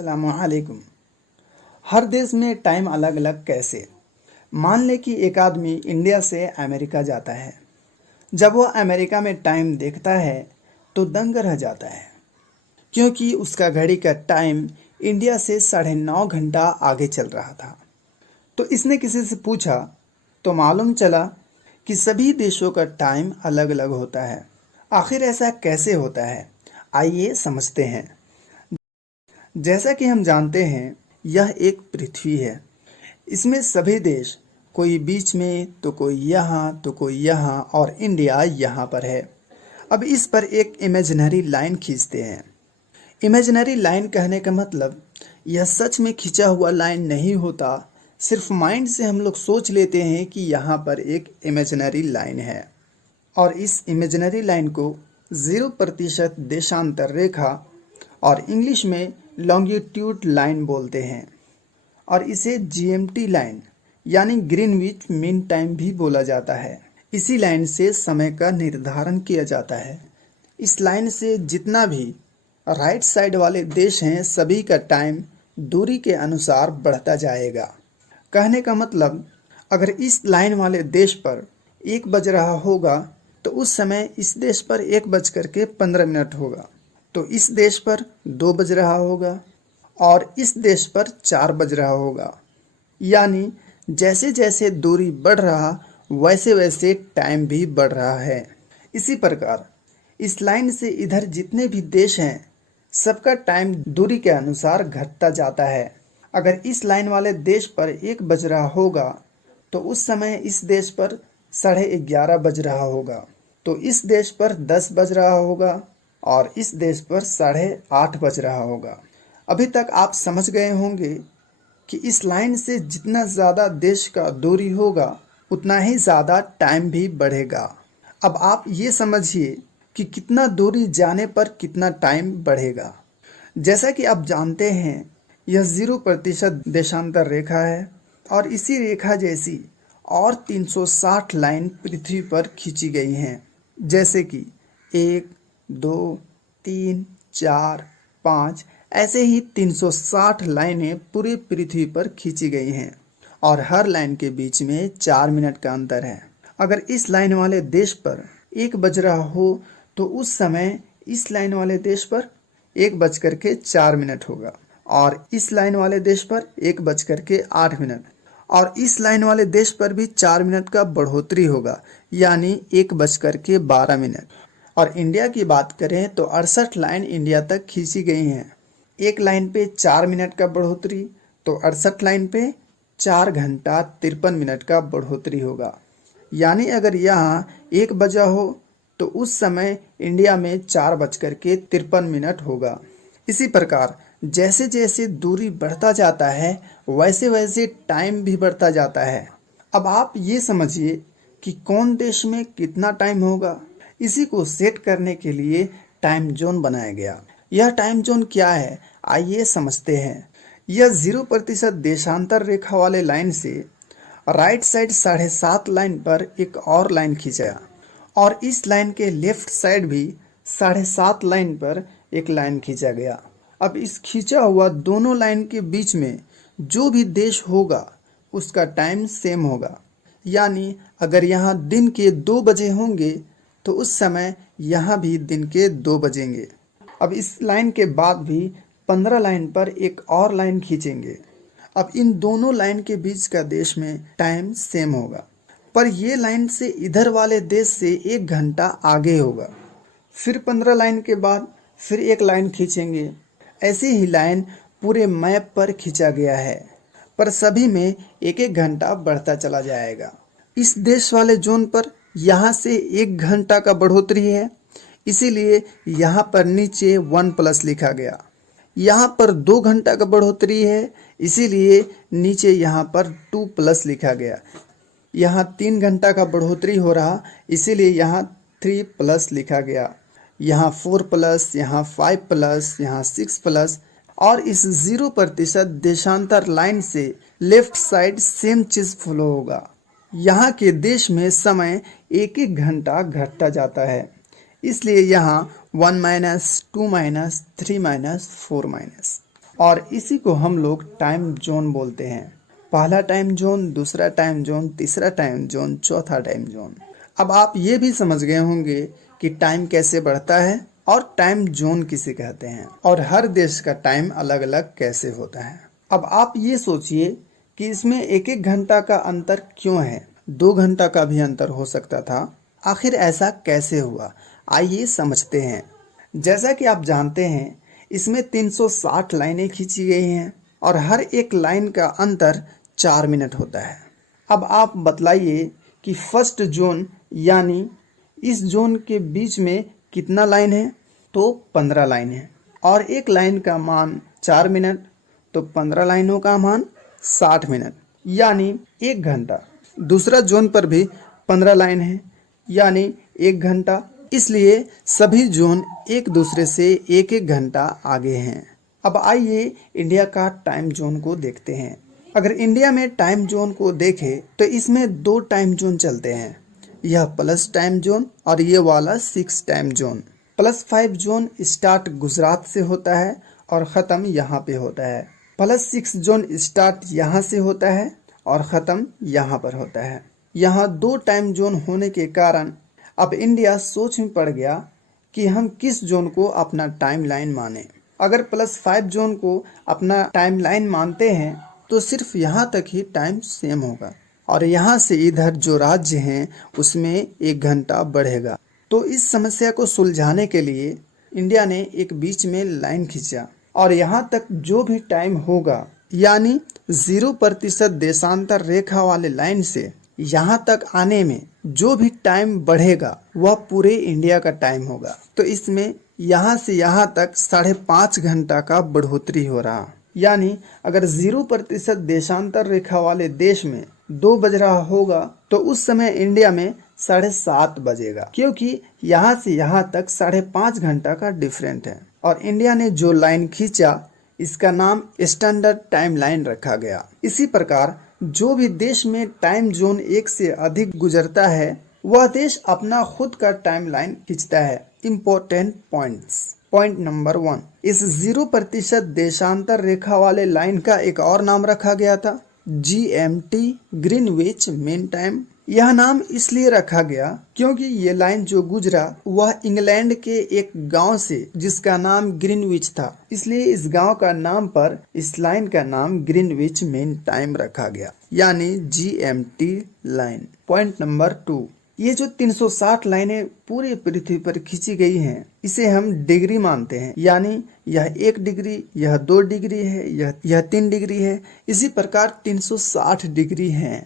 अस्सलामुअलैकुम। हर देश में टाइम अलग अलग कैसे। मान ले कि एक आदमी इंडिया से अमेरिका जाता है। जब वो अमेरिका में टाइम देखता है तो दंग रह जाता है, क्योंकि उसका घड़ी का टाइम इंडिया से 9.5 घंटा आगे चल रहा था। तो इसने किसी से पूछा तो मालूम चला कि सभी देशों का टाइम अलग अलग होता है। आखिर ऐसा कैसे होता है, आइए समझते हैं। जैसा कि हम जानते हैं, यह एक पृथ्वी है। इसमें सभी देश, कोई बीच में तो कोई यहाँ तो कोई यहाँ, और इंडिया यहाँ पर है। अब इस पर एक इमेजिनरी लाइन खींचते हैं। इमेजिनरी लाइन कहने का मतलब यह सच में खींचा हुआ लाइन नहीं होता, सिर्फ माइंड से हम लोग सोच लेते हैं कि यहाँ पर एक इमेजिनरी लाइन है, और इस इमेजिनरी लाइन को 0% देशांतर रेखा और इंग्लिश में लॉन्गिट्यूड लाइन बोलते हैं, और इसे जीएमटी लाइन यानी ग्रीनविच मीन टाइम भी बोला जाता है। इसी लाइन से समय का निर्धारण किया जाता है। इस लाइन से जितना भी राइट साइड वाले देश हैं, सभी का टाइम दूरी के अनुसार बढ़ता जाएगा। कहने का मतलब, अगर इस लाइन वाले देश पर 1 बज रहा होगा तो उस समय इस देश पर 1:15 होगा, तो इस देश पर 2 बज रहा होगा और इस देश पर 4 बज रहा होगा। यानी जैसे जैसे दूरी बढ़ रहा वैसे वैसे टाइम भी बढ़ रहा है। इसी प्रकार इस लाइन से इधर जितने भी देश हैं, सबका टाइम दूरी के अनुसार घटता जाता है। अगर इस लाइन वाले देश पर 1 बज रहा होगा तो उस समय इस देश पर 11:30 बज रहा होगा, तो इस देश पर 10 बज रहा होगा और इस देश पर 8:30 बज रहा होगा। अभी तक आप समझ गए होंगे कि इस लाइन से जितना ज़्यादा देश का दूरी होगा उतना ही ज़्यादा टाइम भी बढ़ेगा। अब आप ये समझिए कि कितना दूरी जाने पर कितना टाइम बढ़ेगा। जैसा कि आप जानते हैं, यह 0% देशांतर रेखा है, और इसी रेखा जैसी और 360 लाइन पृथ्वी पर खींची गई हैं। जैसे कि 1, 2, 3, 4, 5, ऐसे ही 360 लाइनें पूरी पृथ्वी पर खींची गई हैं, और हर लाइन के बीच में 4 मिनट का अंतर है। अगर इस लाइन वाले देश पर 1 बज रहा हो तो उस समय इस लाइन वाले देश पर 1:04 होगा, और इस लाइन वाले देश पर 1:08, और इस लाइन वाले देश पर भी 4 मिनट का बढ़ोतरी होगा, यानी 1:12। और इंडिया की बात करें तो 68 लाइन इंडिया तक खींची गई हैं। एक लाइन पे 4 मिनट का बढ़ोतरी, तो 68 लाइन पे 4 घंटा 53 मिनट का बढ़ोतरी होगा। यानी अगर यहाँ 1 बजा हो तो उस समय इंडिया में 4:53 होगा। इसी प्रकार जैसे जैसे दूरी बढ़ता जाता है वैसे वैसे टाइम भी बढ़ता जाता है। अब आप ये समझिए कि कौन देश में कितना टाइम होगा। इसी को सेट करने के लिए टाइम जोन बनाया गया। यह टाइम जोन क्या है, आइए समझते हैं। यह 0% देशांतर रेखा वाले लाइन से राइट साइड 7.5 लाइन पर एक और लाइन खींचा, और इस लाइन के लेफ्ट साइड भी 7.5 लाइन पर एक लाइन खींचा गया। अब इस खींचा हुआ दोनों लाइन के बीच में जो भी देश होगा उसका टाइम सेम होगा। यानी अगर यहाँ दिन के 2 बजे होंगे तो उस समय यहाँ भी दिन के 2 बजेंगे। अब इस लाइन के बाद भी 15 लाइन पर एक और लाइन खींचेंगे। अब इन दोनों लाइन के बीच का देश में टाइम सेम होगा, पर ये लाइन से इधर वाले देश से 1 घंटा आगे होगा। फिर 15 लाइन के बाद फिर एक लाइन खींचेंगे। ऐसे ही लाइन पूरे मैप पर खींचा गया है, पर सभी में 1-1 घंटा बढ़ता चला जाएगा। इस देश वाले जोन पर यहाँ से 1 घंटा का बढ़ोतरी है, इसीलिए यहाँ पर नीचे 1+ लिखा गया। यहाँ पर 2 घंटा का बढ़ोतरी है, इसीलिए नीचे यहाँ पर 2+ लिखा गया। यहाँ 3 घंटा का बढ़ोतरी हो रहा, इसीलिए यहाँ 3+ लिखा गया। यहाँ 4+, यहाँ 5+, यहाँ 6+, और इस 0% देशांतर लाइन से लेफ्ट साइड सेम चीज़ फॉलो होगा। यहाँ के देश में समय 1-1 घंटा घटता जाता है, इसलिए यहाँ 1-, 2-, 3-, 4-। और इसी को हम लोग टाइम जोन बोलते हैं। पहला टाइम जोन, दूसरा टाइम जोन, तीसरा टाइम जोन, चौथा टाइम जोन। अब आप ये भी समझ गए होंगे कि टाइम कैसे बढ़ता है और टाइम जोन किसे कहते हैं और हर देश का टाइम अलग अलग कैसे होता है। अब आप ये सोचिए कि इसमें एक एक घंटा का अंतर क्यों है? 2 घंटा का भी अंतर हो सकता था। आखिर ऐसा कैसे हुआ? आइए समझते हैं। जैसा कि आप जानते हैं, इसमें 360 लाइनें खींची गई हैं और हर एक लाइन का अंतर 4 मिनट होता है। अब आप बतलाइए कि फर्स्ट जोन यानी इस जोन के बीच में कितना लाइन है? तो 15 लाइन है और एक लाइन का मान 4 मिनट, तो 15 लाइनों का मान 60 मिनट यानी 1 घंटा। दूसरा जोन पर भी 15 लाइन है यानी 1 घंटा। इसलिए सभी जोन एक दूसरे से एक एक घंटा आगे हैं। अब आइए इंडिया का टाइम जोन को देखते हैं। अगर इंडिया में टाइम जोन को देखें तो इसमें 2 टाइम जोन चलते हैं, यह प्लस टाइम जोन और ये वाला 6 time zone. +5 zone start Gujarat से होता है और ख़त्म यहाँ पे होता है। +6 जोन स्टार्ट यहाँ से होता है और ख़त्म यहाँ पर होता है। यहाँ 2 टाइम जोन होने के कारण अब इंडिया सोच में पड़ गया कि हम किस जोन को अपना टाइम लाइन माने। अगर +5 जोन को अपना टाइम लाइन मानते हैं तो सिर्फ यहाँ तक ही टाइम सेम होगा और यहाँ से इधर जो राज्य हैं उसमें 1 घंटा बढ़ेगा। तो इस समस्या को सुलझाने के लिए इंडिया ने एक बीच में लाइन खींचा और यहाँ तक जो भी टाइम होगा यानी 0% देशांतर रेखा वाले लाइन से यहाँ तक आने में जो भी टाइम बढ़ेगा वह पूरे इंडिया का टाइम होगा। तो इसमें यहाँ से यहाँ तक 5.5 घंटा का बढ़ोतरी हो रहा। यानी अगर 0% देशांतर रेखा वाले देश में 2 बज रहा होगा तो उस समय इंडिया में 7:30 बजेगा, क्योंकि यहाँ से यहाँ तक 5.5 घंटा का डिफरेंट है। और इंडिया ने जो लाइन खींचा इसका नाम स्टैंडर्ड टाइम लाइन रखा गया। इसी प्रकार जो भी देश में टाइम जोन एक से अधिक गुजरता है वह देश अपना खुद का टाइम लाइन खींचता है। Important points. पॉइंट नंबर 1, इस 0% देशांतर रेखा वाले लाइन का एक और नाम रखा गया था GMT, ग्रीनविच मीन टाइम। यह नाम इसलिए रखा गया क्योंकि ये लाइन जो गुजरा वह इंग्लैंड के एक गांव से जिसका नाम ग्रीनविच था, इसलिए इस गांव का नाम पर इस लाइन का नाम ग्रीनविच मीन टाइम रखा गया यानी GMT लाइन। पॉइंट नंबर 2, ये जो 360 लाइनें पूरी पृथ्वी पर खींची गई हैं इसे हम डिग्री मानते हैं, यानी यह 1 डिग्री, यह 2 डिग्री है, यह 3 डिग्री है। इसी प्रकार 360 डिग्री हैं।